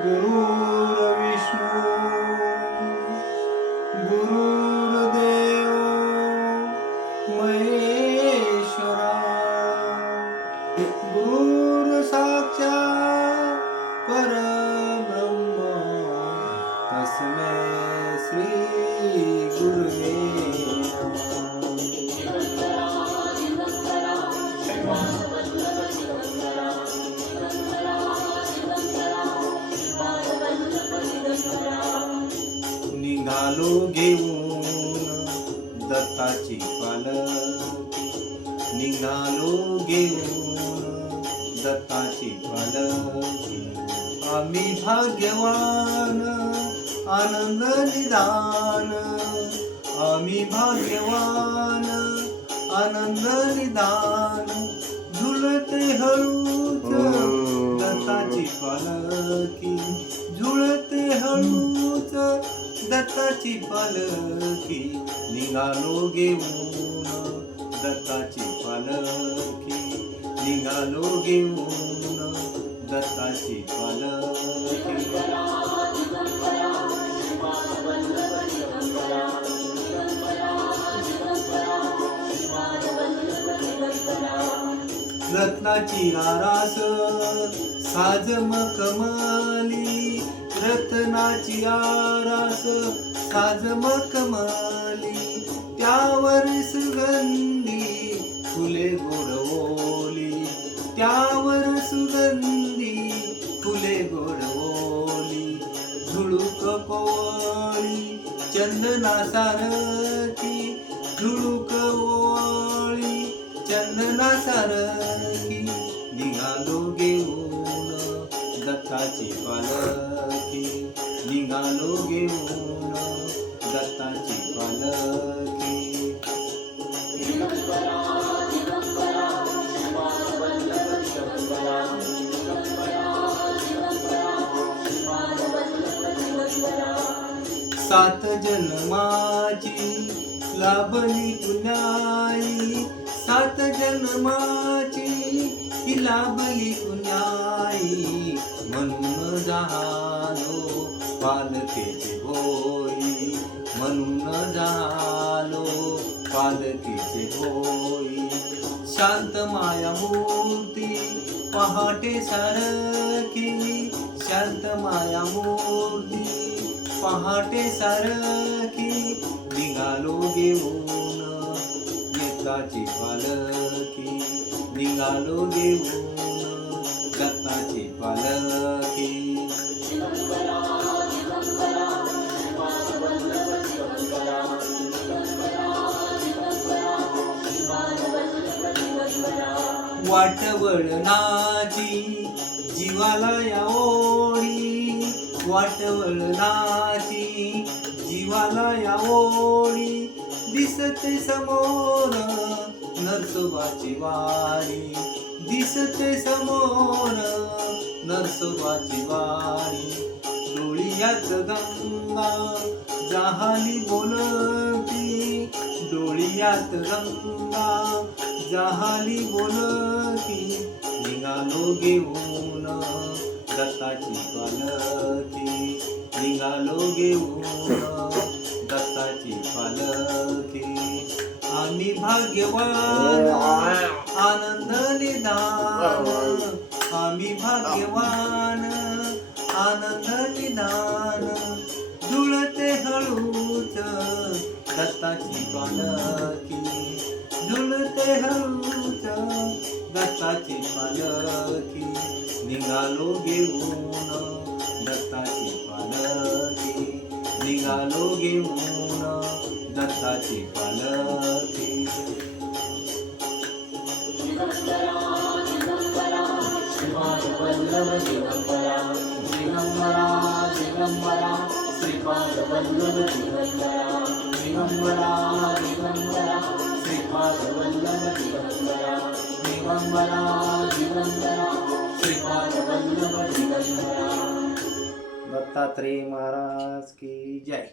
गुरुर्विष्णू गुरुर्देव महेश्वरा गुरुर् साक्षात् परब्रह्म तस्मै श्री गुरुवे निघालो घेऊन दत्ताची पालखी, निघालो घेऊन दत्ताची पालखी. आम्ही भाग्यवान आनंद निदान, आम्ही भाग्यवान आनंद निदान. झुलते हळूच दत्ताची पालखी, झुलते हळूच दत्ताची पालखी. निघालो घेऊन दत्ताची पालखी, निघालो घेऊन दत्ताची पालखी. रत्नाची आरास साज मखमली, रत्नाची आरास साज मखमली. त्यावर सुगंधी फुले गोडवोली, त्यावर सुगंधी फुले गोडवोली. झुळूक कोवळी चंदना सारखी, झुळूक ओळी चंदना सारखी. निघालो घेऊन दत्ताची पालखी, निघालो घेऊन दत्ताची पालखी. सात जन्माची लाभली पुण्याई, सात जन्माची ही लाभली पुण्याई. म्हणून झालो पालखीचे भोई, म्हणून झालो पालखीचे भोई. शांत माया मूर्ती पहाटे सारखी, शांत माया मूर्ती पहाटे सारखी. निघालो घेऊन दत्ताची पालखी, निघालो घेऊन दत्ताची पालखी. वाटवळणाची जीवाला या ओढी, वाटवळणाची जीवाला या ओढी. दिसते समोर नरसोबाची वारी, दिसते समोर नरसोबाची वारी. डोळियात गंगा जहाली बोलती, डोळियात गंगा जहाली बोलती. निघालो घेऊन दत्ताची पालखी, निघालो घेऊन दत्ताची पालखी. आम्ही भाग्यवान आनंद निदान, आम्ही भाग्यवान आनंद निदान. झुळते हळूच दत्ताची पालखी, झुळते हळूच दत्ताची पालखी. निघालो घेऊन दत्ताची पालखी, निघालो घेऊन दत्ताची पालखी. श्रीपाद वल्लभ दिगंबरा, दिगंबरा दिगंबरा, श्रीपाद वल्लभ दिगंबरा, दिगंबरा दिगंबरा, श्रीपाद वल्लभ दिगंबरा, दिगंबरा दिगंबरा, श्रीपाद वल्लभ दिगंबरा. दत्तात्रेय महाराज की जय.